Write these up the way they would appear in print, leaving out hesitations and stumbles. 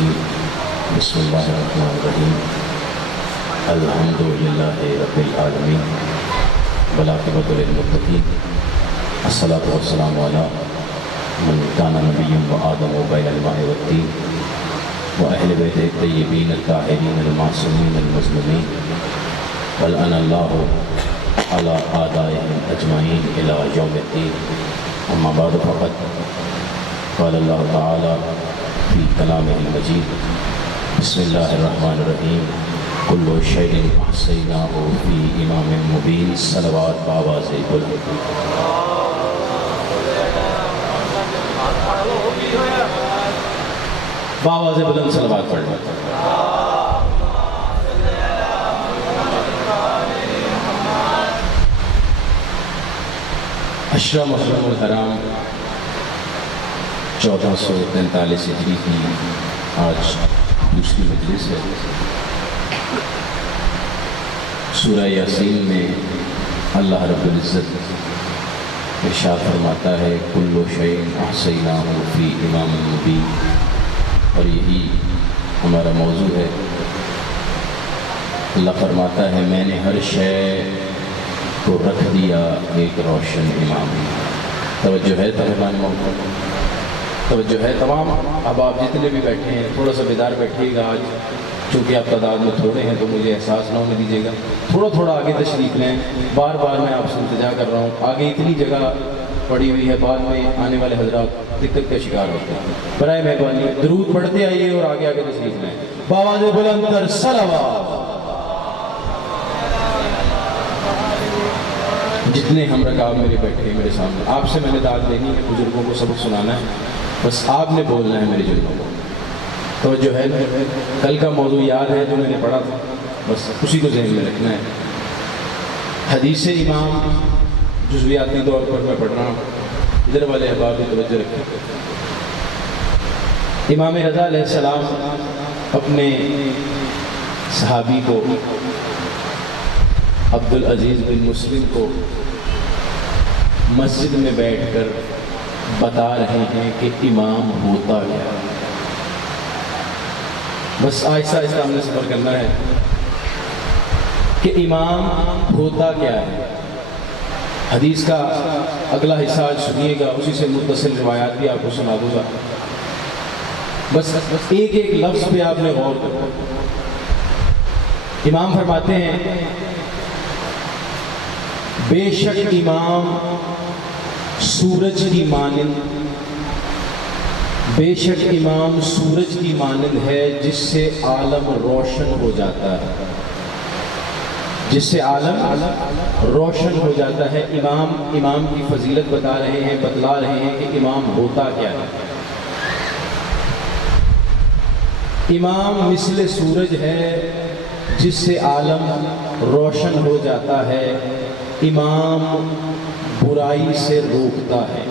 الرجیم بسم اللہ الرحمن الرحیم الحمد للہ رب العالمین والعاقبۃ للمتقین الصلاۃ والسلام علی من کان نبیا وآدم بین الماء والطین وأہل بیتہ الطیبین الطاہرین المعصومین المظلومین ولعن اللہ علی اعدائہم اجمعین الی یوم الدین اما بعد فقد قال اللہ تعالی فی کلامہ المجید بسم اللہ الرحمن الرحیم کل شیء احصیناہ فی امام مبین صلوات بآواز بلند بآواز بلند صلوات پڑھ لیں۔ عشرہ محرم الحرام 1443 ہجری کی آج دوسری مجلس ہے۔ سورہ یاسین میں اللہ رب العزت ارشاد فرماتا ہے کل شیء احصیناہ فی امام مبین، اور یہی ہمارا موضوع ہے۔ اللہ فرماتا ہے میں نے ہر شے کو رکھ دیا ایک روشن امام میں۔ توجہ ہے تمام موقع، توجہ ہے تمام۔ اب آپ جتنے بھی بیٹھے ہیں تھوڑا سا بیدار بیٹھیے گا، آج چونکہ آپ تعداد میں تھوڑے ہیں تو مجھے احساس نہ ہونے دیجیے گا، تھوڑا تھوڑا آگے تشریف لیں۔ بار بار میں آپ سے التجا کر رہا ہوں، آگے اتنی جگہ پڑی ہوئی ہے، بعد میں آنے والے حضرات دقت کا شکار ہوتے ہیں۔ برائے مہربانی درود پڑھتے آئیے اور آگے آگے تشریف لیں۔ بآواز بلند تر صلوات۔ جتنے ہم رکعب میرے بیٹھے ہیں میرے سامنے، آپ سے میں نے داد دینی ہے، بزرگوں کو سبق سنانا ہے، بس آپ نے بولنا ہے میرے جنوں کو۔ تو جو ہے کل کا موضوع یاد ہے جو میں نے پڑھا تھا، بس اسی کو ذہن میں رکھنا ہے۔ حدیث امام جزویاتی طور پر میں پڑھ رہا ہوں، ادھر والے احباب بھی توجہ رکھیں۔ امام رضا علیہ السلام اپنے صحابی کو عبدالعزیز بن مسلم کو مسجد میں بیٹھ کر بتا رہے ہیں کہ امام ہوتا کیا ہے۔ بس آہستہ آہستہ ہم نے سفر کرنا ہے کہ امام ہوتا کیا ہے۔ حدیث کا اگلا حصہ آج سنیے گا، اسی سے متصل روایات بھی آپ کو سنا دوں گا، بس ایک ایک لفظ پہ آپ نے غور کرنا۔ امام فرماتے ہیں بے شک امام سورج کی مانند، بے شک امام سورج کی مانند ہے جس سے عالم روشن ہو جاتا ہے، جس سے عالم روشن ہو جاتا ہے۔ امام کی فضیلت بتا رہے ہیں، بتلا رہے ہیں کہ امام ہوتا کیا ہے۔ امام مثل سورج ہے جس سے عالم روشن ہو جاتا ہے۔ امام برائی سے روکتا ہے،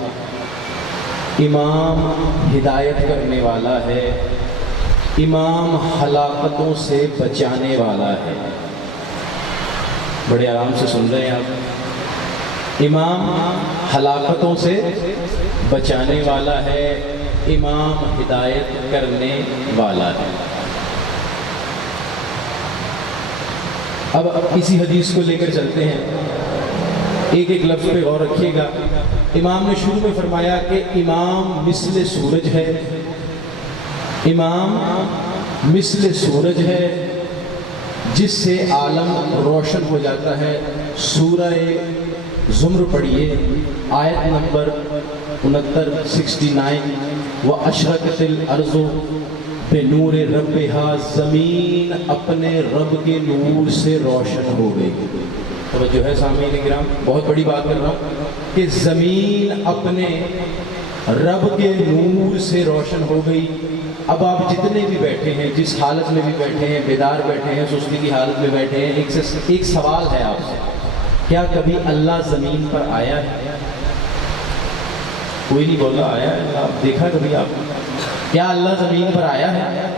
امام ہدایت کرنے والا ہے، امام ہلاکتوں سے بچانے والا ہے۔ بڑے آرام سے سن رہے ہیں آپ۔ امام ہلاکتوں سے بچانے والا ہے، امام ہدایت کرنے والا ہے۔ اب اسی حدیث کو لے کر چلتے ہیں، ایک ایک لفظ پہ غور رکھیے گا۔ امام نے شروع میں فرمایا کہ امام مثل سورج ہے، امام مثل سورج ہے جس سے عالم روشن ہو جاتا ہے۔ سورہ زمر پڑھیے، آیت نمبر 69۔ وَأَشْرَقَتِ الْأَرْضُ بِنُورِ رَبِّهَا، زمین اپنے رب کے نور سے روشن ہو گئی۔ توجہ ہے سامعین کرام، بہت بڑی بات کر رہا ہوں کہ زمین اپنے رب کے نور سے روشن ہو گئی۔ اب آپ جتنے بھی بیٹھے ہیں، جس حالت میں بھی بیٹھے ہیں، بیدار بیٹھے ہیں، سستی کی حالت میں بیٹھے ہیں، ایک سوال ہے آپ سے، کیا کبھی اللہ زمین پر آیا ہے؟ کوئی نہیں بولا آیا ہے؟ آپ دیکھا کبھی آپ؟ کیا اللہ زمین پر آیا ہے؟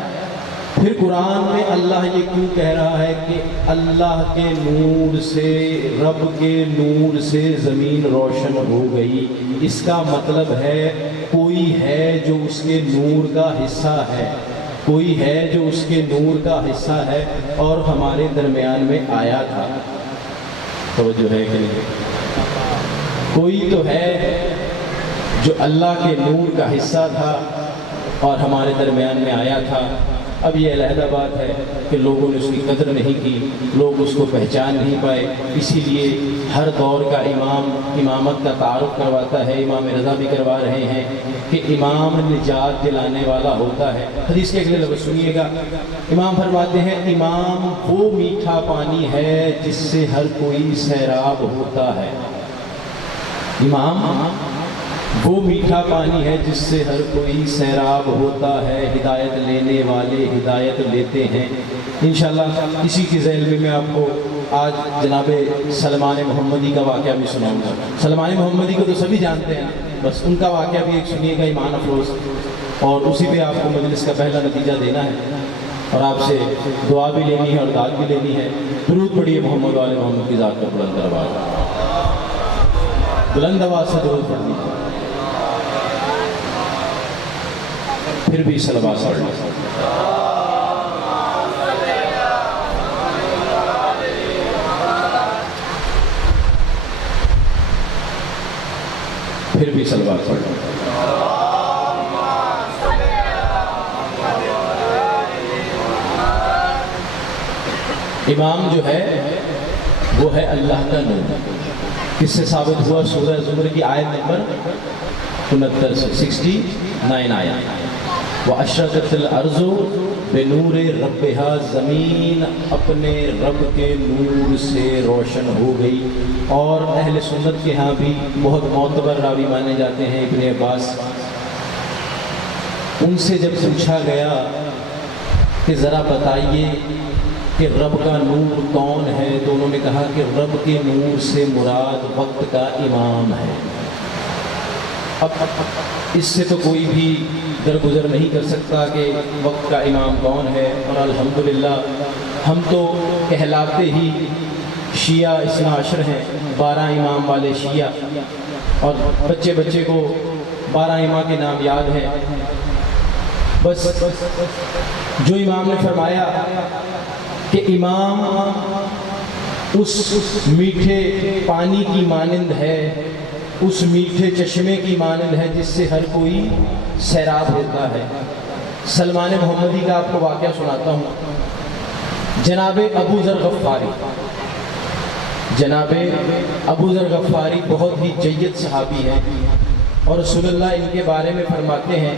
پھر قرآن میں اللہ یہ کیوں کہہ رہا ہے کہ اللہ کے نور سے، رب کے نور سے زمین روشن ہو گئی؟ اس کا مطلب ہے کوئی ہے جو اس کے نور کا حصہ ہے، کوئی ہے جو اس کے نور کا حصہ ہے اور ہمارے درمیان میں آیا تھا. توجہ ہے کہ نہیں؟ کوئی تو ہے جو اللہ کے نور کا حصہ تھا اور ہمارے درمیان میں آیا تھا. اب یہ علیحدہ بات ہے کہ لوگوں نے اس کی قدر نہیں کی، لوگ اس کو پہچان نہیں پائے. اسی لیے ہر دور کا امام امامت کا تعارف کرواتا ہے. امام رضا بھی کروا رہے ہیں کہ امام نجات دلانے والا ہوتا ہے. حدیث کے اگلے لفظ سنیے گا. امام فرماتے ہیں امام وہ میٹھا پانی ہے جس سے ہر کوئی سیراب ہوتا ہے. امام وہ میٹھا پانی ہے جس سے ہر کوئی سیراب ہوتا ہے. ہدایت لینے والے ہدایت لیتے ہیں. انشاءاللہ اسی کی ذیل میں آپ کو آج جناب سلمان محمدی کا واقعہ بھی سناؤں گا. سلمان محمدی کو تو سبھی جانتے ہیں، بس ان کا واقعہ بھی ایک سنیے گا ایمان افروز، اور اسی پہ آپ کو مجلس کا پہلا نتیجہ دینا ہے اور آپ سے دعا بھی لینی ہے اور داد بھی لینی ہے. درود پڑھیے محمد والے محمد کی ذات پر بلند آواز، بلند آواز سے درود پڑھ دیجیے. پھر بھی صلوات پڑھ لیں. پھر بھی صلوات پڑھ لیں. امام جو ہے وہ ہے اللہ کا نور. کس سے ثابت ہوا؟ سورہ زمر کی آیت نمبر 69 سے 69 آیت. وَأَشْرَقَتِ الْأَرْضُ بِنُورِ رَبِّهَا، زمین اپنے رب کے نور سے روشن ہو گئی. اور اہل سنت کے ہاں بھی بہت معتبر راوی مانے جاتے ہیں ابن عباس. ان سے جب پوچھا گیا کہ ذرا بتائیے کہ رب کا نور کون ہے، تو انہوں نے کہا کہ رب کے نور سے مراد وقت کا امام ہے. اب اس سے تو کوئی بھی درگزر نہیں کر سکتا کہ وقت کا امام کون ہے. اور الحمدللہ ہم تو کہلاتے ہی شیعہ اثنا عشر ہیں، 12 امام والے شیعہ، اور بچے بچے کو 12 امام کے نام یاد ہیں. بس جو امام نے فرمایا کہ امام اس میٹھے پانی کی مانند ہے، اس میٹھے چشمے کی مانند ہے جس سے ہر کوئی سیراب ہوتا ہے. سلمان محمدی کا آپ کو واقعہ سناتا ہوں. جناب ابو ذر غفاری، جناب ابو ذر غفاری بہت ہی جید صحابی ہیں، اور رسول اللہ ان کے بارے میں فرماتے ہیں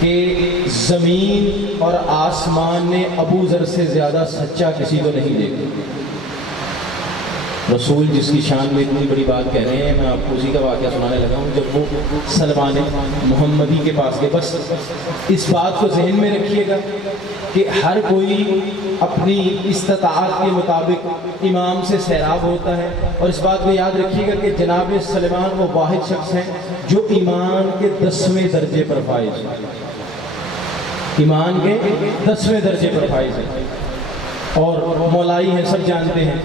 کہ زمین اور آسمان نے ابو ذر سے زیادہ سچا کسی کو نہیں دیکھا. رسول جس کی شان میں اتنی بڑی بات کہہ رہے ہیں، میں آپ کو اسی کا واقعہ سنانے لگا ہوں. جب وہ سلمان محمدی کے پاس گئے، بس اس بات کو ذہن میں رکھیے گا کہ ہر کوئی اپنی استطاعت کے مطابق امام سے سیراب ہوتا ہے. اور اس بات کو یاد رکھیے گا کہ جناب سلمان وہ واحد شخص ہیں جو ایمان کے 10ویں درجے پر فائز ہیں. ایمان کے 10ویں درجے پر فائز ہیں اور مولائی ہیں، سب جانتے ہیں.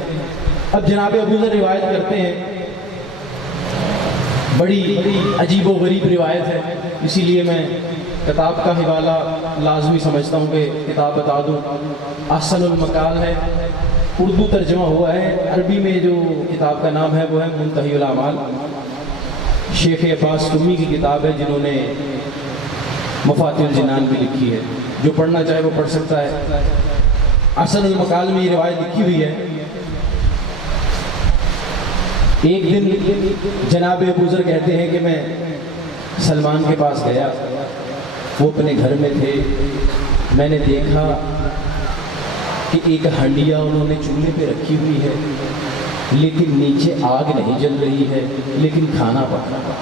اب جناب ابو ذر روایت کرتے ہیں، بڑی عجیب و غریب روایت ہے، اسی لیے میں کتاب کا حوالہ لازمی سمجھتا ہوں کہ کتاب بتا دوں. احسن المقال ہے، اردو ترجمہ ہوا ہے. عربی میں جو کتاب کا نام ہے وہ ہے منتہی الاعمال. شیخ عباس قمی کی کتاب ہے جنہوں نے مفاتیح الجنان بھی لکھی ہے. جو پڑھنا چاہے وہ پڑھ سکتا ہے. احسن المقال میں یہ روایت لکھی ہوئی ہے. ایک دن جناب ابو ذر کہتے ہیں کہ میں سلمان کے پاس گیا، وہ اپنے گھر میں تھے. میں نے دیکھا کہ ایک ہنڈیا انہوں نے چولہے پہ رکھی ہوئی ہے، لیکن نیچے آگ نہیں جل رہی ہے، لیکن کھانا پک رہا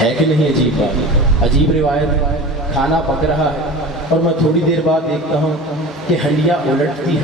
ہے. کہ نہیں عجیب بات؟ عجیب روایت. کھانا پک رہا ہے اور میں تھوڑی دیر بعد دیکھتا ہوں کہ ہنڈیا الٹتی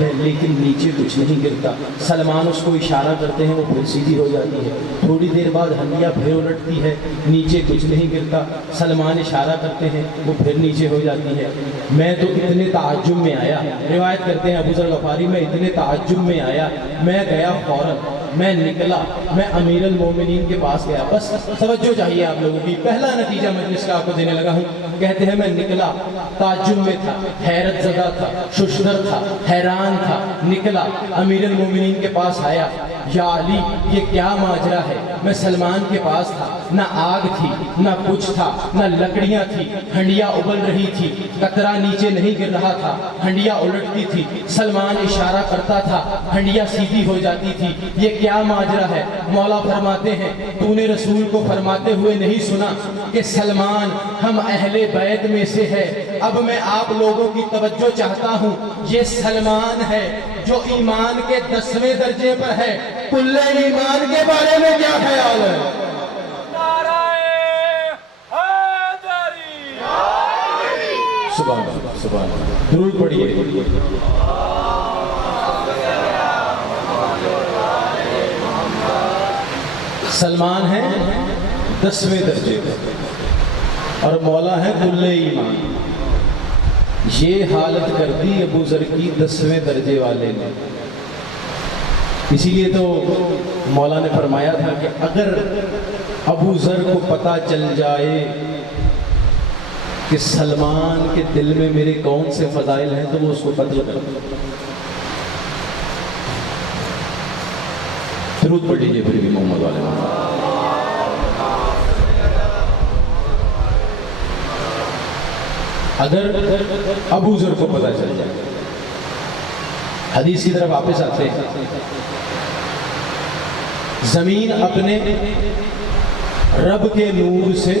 ہے لیکن نیچے کچھ نہیں گرتا. سلمان اس کو اشارہ کرتے ہیں، وہ پھر سیدھی ہو جاتی ہے. تھوڑی دیر بعد ہنڈیا پھر الٹتی ہے، نیچے کچھ نہیں گرتا. سلمان اشارہ کرتے ہیں، وہ پھر نیچے ہو جاتی ہے. میں تو اتنے تعجب میں آیا، روایت کرتے ہیں ابو ذر غفاری، میں اتنے تعجب میں آیا، میں گیا فوراً میں نکلا، میں امیر المومنین کے پاس گیا. بس توجہ چاہیے آپ لوگوں کی. پہلا نتیجہ مجلس کا آپ کو دینے لگا ہوں. کہتے ہیں میں نکلا، تعجب میں تھا، حیرت زدہ تھا، ششدر تھا، حیران تھا. نکلا، امیر المومنین کے پاس آیا. یا علی یہ کیا ماجرا ہے؟ میں سلمان کے پاس تھا، نہ آگ تھی نہ کچھ تھا، نہ لکڑیاں تھی، ہنڈیا ابل رہی تھی، قطرہ نیچے نہیں گر رہا تھا، ہنڈیا الٹتی تھی، سلمان اشارہ کرتا تھا، ہنڈیا سیدھی ہو جاتی تھی. یہ کیا ماجرا ہے؟ مولا فرماتے ہیں تو نے رسول کو فرماتے ہوئے نہیں سنا کہ سلمان ہم اہل بیت میں سے ہے؟ اب میں آپ لوگوں کی توجہ چاہتا ہوں. یہ سلمان ہے جو ایمان کے 10ویں درجے پر ہے. کل ایمان کے بارے میں کیا خیال ہے؟ سبحان اللہ، سبحان اللہ. درود پڑھیے. سلمان ہے 10ویں درجے پر اور مولا ہے کل ایمان. یہ حالت کر دی ابو ذر کی 10ویں درجے والے نے. اسی لیے تو مولا نے فرمایا تھا کہ اگر ابو ذر کو پتہ چل جائے کہ سلمان کے دل میں میرے کون سے فضائل ہیں تو وہ اس کو قتل کر دے. درود پڑھ لیجیے پھر بھی محمد والے محمد. اگر ابو ذر کو پتہ چل جائے. حدیث کی طرف واپس آتے ہیں. زمین اپنے رب کے نور سے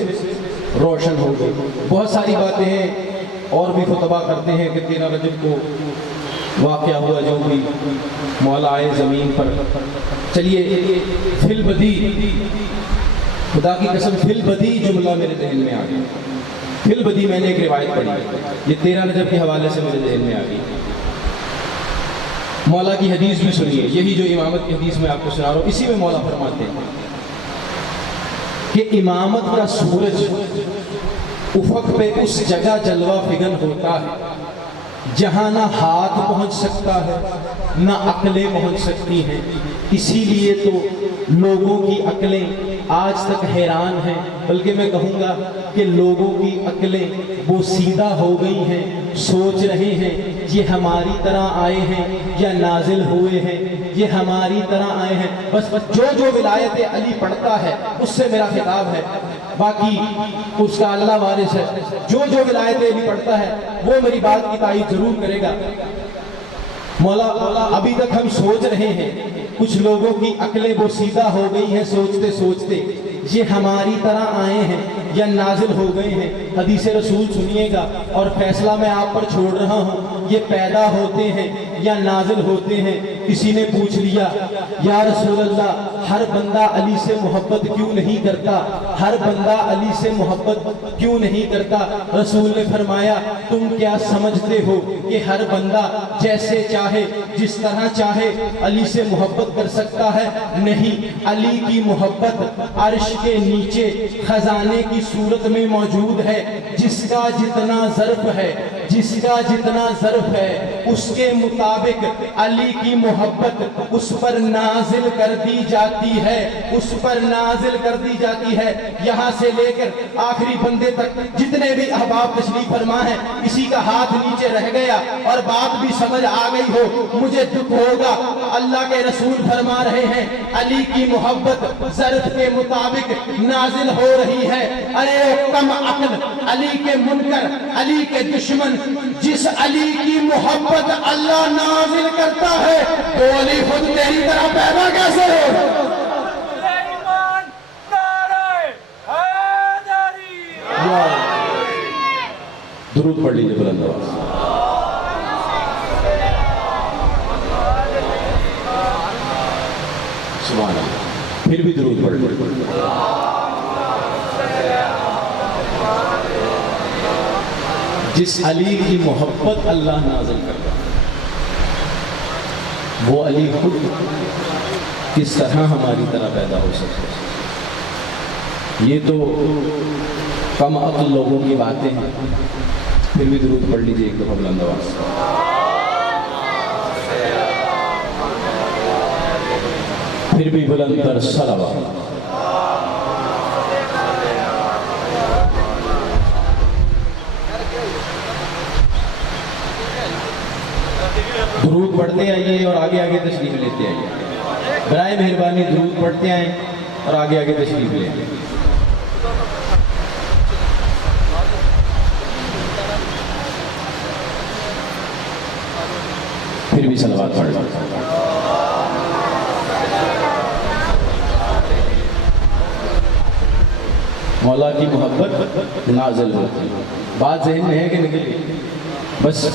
روشن ہو گئی. بہت ساری باتیں ہیں اور بھی خطبہ کرتے ہیں کہ 13 رجب کو واقعہ ہوا جو بھی مولا آئے زمین پر. چلیے فی البدی، خدا کی قسم فی البدی جملہ میرے ذہن میں آ گیا. فی البدی میں نے ایک روایت پڑھی، یہ 13 رجب کے حوالے سے میرے ذہن میں آ گئی. مولا کی حدیث بھی سنیے، یہی جو امامت کی حدیث میں آپ کو سنا رہا ہوں اسی میں مولا فرماتے ہیں کہ امامت کا سورج افق پہ اس جگہ جلوہ فگن ہوتا ہے جہاں نہ ہاتھ پہنچ سکتا ہے نہ عقلیں پہنچ سکتی ہیں. اسی لیے تو لوگوں کی عقلیں آج تک حیران ہیں، بلکہ میں کہوں گا کہ لوگوں کی عقلیں وہ سیدھا ہو گئی ہیں. سوچ رہے ہیں یہ ہماری طرح آئے ہیں یا نازل ہوئے ہیں، یہ ہماری طرح آئے ہیں. بس جو ولایت علی پڑھتا ہے اس سے میرا خطاب ہے، باقی اس کا اللہ وارث ہے. جو ولایت علی پڑھتا ہے وہ میری بات کی تائید ضرور کرے گا. مولا ابھی تک ہم سوچ رہے ہیں، کچھ لوگوں کی عقلیں وہ سیدھا ہو گئی ہیں سوچتے سوچتے یہ ہماری طرح آئے ہیں یا نازل ہو گئے ہیں. حدیث رسول سنیے گا اور فیصلہ میں آپ پر چھوڑ رہا ہوں، یہ پیدا ہوتے ہیں یا نازل ہوتے ہیں. کسی نے پوچھ لیا یا رسول اللہ ہر بندہ علی سے محبت کیوں نہیں کرتا؟ ہر بندہ علی سے محبت کیوں نہیں کرتا؟ رسول نے فرمایا تم کیا سمجھتے ہو کہ ہر بندہ جیسے چاہے جس طرح چاہے علی سے محبت کر سکتا ہے؟ نہیں، علی کی محبت عرش کے نیچے خزانے کی صورت میں موجود ہے. جس کا جتنا ظرف ہے، جس کا جتنا ظرف ہے اس کے مطابق علی کی محبت اس پر نازل کر دی جاتی ہے، اس پر نازل کر دی جاتی ہے. یہاں سے لے کر آخری بندے تک جتنے بھی احباب تشریف فرما ہیں، کسی کا ہاتھ نیچے رہ گیا اور بات بھی سمجھ آ گئی ہو مجھے دکھ ہوگا. اللہ کے رسول فرما رہے ہیں علی کی محبت ظرف کے مطابق نازل ہو رہی ہے. ارے کم عقل، علی کے منکر، علی کے دشمن، جس علی کی محبت اللہ نازل کرتا ہے تو علی خود تیری طرح پیدا کیسے ہو؟ درود پڑھ لیجیے بلند آواز. سبحان اللہ. پھر بھی درود پڑھ لیجیے. جس علی کی محبت اللہ نازل کرتا وہ علی خود کس طرح ہماری طرح پیدا ہو سکتا ہے؟ یہ تو کم عقل لوگوں کی باتیں ہیں. پھر بھی درود پڑھ لیجیے ایک دفعہ بلند آواز سے. پھر بھی بلند تر صلوات۔ درود پڑھتے آئیے اور آگے آگے تشریف لیتے آئیے، برائے مہربانی درود پڑھتے آئیں اور آگے آگے تشریف لے آئیں۔ پھر بھی صلوات پڑھ لیں۔ مولا کی محبت نازل ہوتی ہے۔ بات ذہن میں ہے کہ نکل گئی؟ بس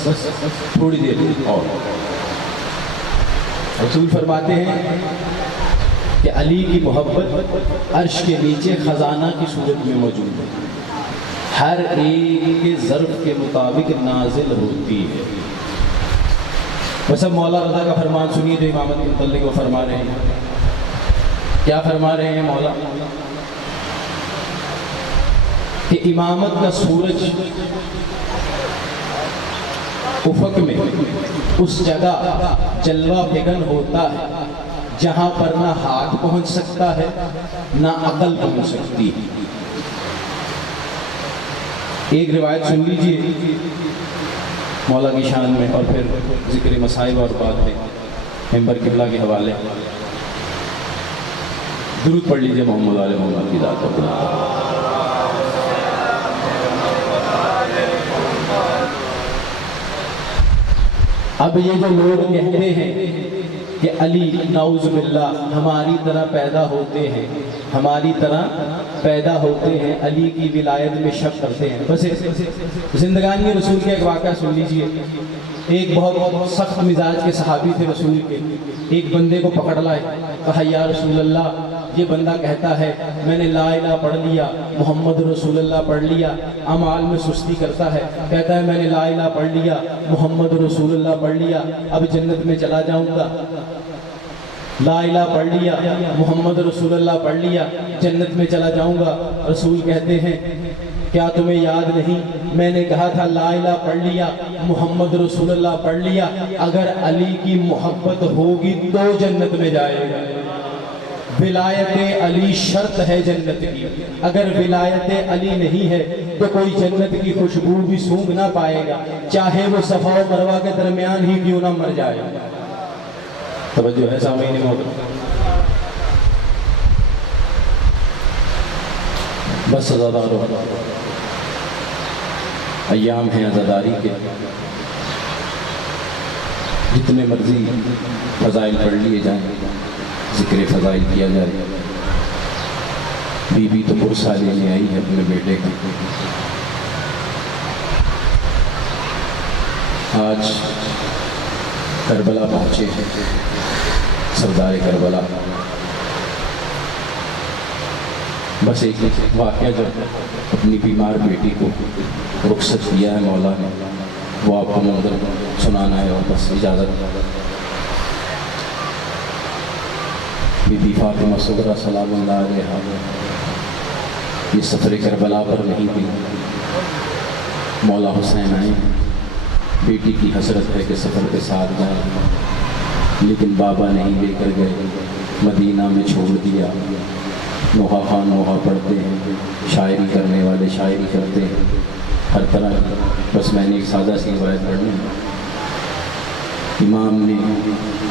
تھوڑی دیر اور رسول فرماتے ہیں کہ علی کی محبت عرش کے نیچے خزانہ کی صورت میں موجود ہے، ہر ایک کے ظرف کے مطابق نازل ہوتی ہے۔ بس اب مولا رضا کا فرمان سنیے جو امامت کے متعلق وہ فرما رہے ہیں۔ کیا فرما رہے ہیں مولا؟ کہ امامت کا سورج افق میں اس جگہ جلوہ فگن ہوتا ہے جہاں پر نہ ہاتھ پہنچ سکتا ہے نہ عقل پہنچ سکتی ہے۔ ایک روایت سن لیجئے مولا کی شان میں اور پھر ذکر مصائب اور بات ہے ممبر قبلہ کے حوالے۔ درود پڑھ لیجئے محمد علیہ محمد کی ذات پر۔ اب یہ جو لوگ کہتے ہیں کہ علی نعوذ باللہ ہماری طرح پیدا ہوتے ہیں، ہماری طرح پیدا ہوتے ہیں، علی کی ولایت میں شک کرتے ہیں۔ بس زندگانی رسول کے ایک واقعہ سن لیجئے۔ ایک بہت سخت مزاج کے صحابی تھے رسول کے، ایک بندے کو پکڑ لائے، کہا یا رسول اللہ یہ بندہ کہتا ہے میں نے لا الہ پڑھ لیا، محمد رسول اللہ پڑھ لیا، اعمال میں سستی کرتا ہے، کہتا ہے میں نے لا الہ پڑھ لیا، محمد رسول اللہ پڑھ لیا، اب جنت میں چلا جاؤں گا۔ لا الہ پڑھ لیا، محمد رسول اللہ پڑھ لیا، جنت میں چلا جاؤں گا۔ رسول کہتے ہیں کیا تمہیں یاد نہیں میں نے کہا تھا لا الہ پڑھ لیا، محمد رسول اللہ پڑھ لیا، اگر علی کی محبت ہوگی تو جنت میں جائے گا۔ ولایت علی شرط ہے جنت کی، اگر ولایت علی نہیں ہے تو کوئی جنت کی خوشبو بھی سونگھ نہ پائے گا، چاہے وہ صفا و مروہ کے درمیان ہی کیوں نہ مر جائے۔ توجہ ہے سامعین محترم؟ بس عزادارو ایام ہیں عزاداری کے، جتنے مرضی فضائل پڑھ لیے جائیں، ذکر فضائل کیا جائے۔ بی بی تو پرسہ لینے آئی ہے اپنے بیٹے کا۔ آج کربلا پہنچے ہیں سردار کربلا۔ بس ایک واقعہ جب اپنی بیمار بیٹی کو رخصت کیا ہے مولا نے، وہ آپ کو منظر سنانا ہے اور بس اجازت۔ بی بی فاطمہ صغریٰ سلام اللہ علیہا یہ سفر کربلا پر نہیں گئی، مولا حسین آئے ہیں، بیٹی کی حسرت ہے کہ سفر کے ساتھ جائیں، لیکن بابا نہیں لے کر گئے، مدینہ میں چھوڑ دیا۔ نوحہ خان نوحہ پڑھتے ہیں، شاعری کرنے والے شاعری کرتے ہیں، ہر طرح کی۔ بس میں نے ایک سادہ سی روایت پڑھنی ہے۔ امام نے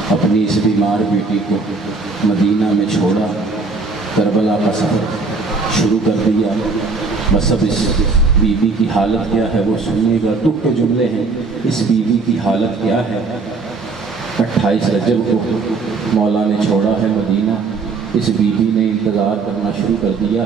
اپنی اس بیمار بیٹی کو مدینہ میں چھوڑا، کربلا کا سفر شروع کر دیا۔ بس اب اس بی بی کی حالت کیا ہے وہ سنیے گا، دکھ کے جملے ہیں۔ اس بی بی کی حالت کیا ہے؟ 28 رجب کو مولا نے چھوڑا ہے مدینہ، اس بی بی نے انتظار کرنا شروع کر دیا۔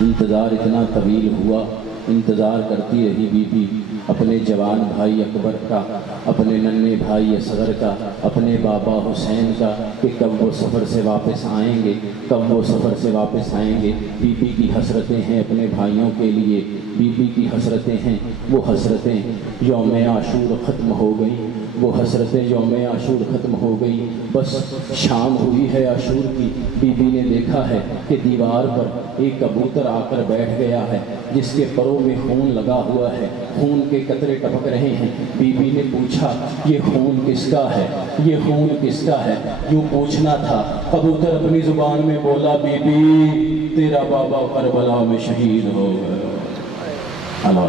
انتظار اتنا طویل ہوا، انتظار کرتی رہی بی بی اپنے جوان بھائی اکبر کا، اپنے ننھے بھائی اصغر کا، اپنے بابا حسین کا، کہ کب وہ سفر سے واپس آئیں گے، کب وہ سفر سے واپس آئیں گے۔ بی بی کی حسرتیں ہیں اپنے بھائیوں کے لیے، بی بی کی حسرتیں ہیں، وہ حسرتیں یوم عاشور ختم ہو گئیں، وہ حسرتیں یوم عاشور ختم ہو گئی، بس شام ہوئی ہے عاشور کی، بی بی نے دیکھا ہے کہ دیوار پر ایک کبوتر آ کر بیٹھ گیا ہے جس کے پروں میں خون لگا ہوا ہے، خون کے قطرے ٹپک رہے ہیں۔ بی بی نے پوچھا یہ خون کس کا ہے، یہ خون کس کا ہے؟ یوں پوچھنا تھا، کبوتر اپنی زبان میں بولا بی بی تیرا بابا کربلا میں شہید ہو گیا۔ اللہ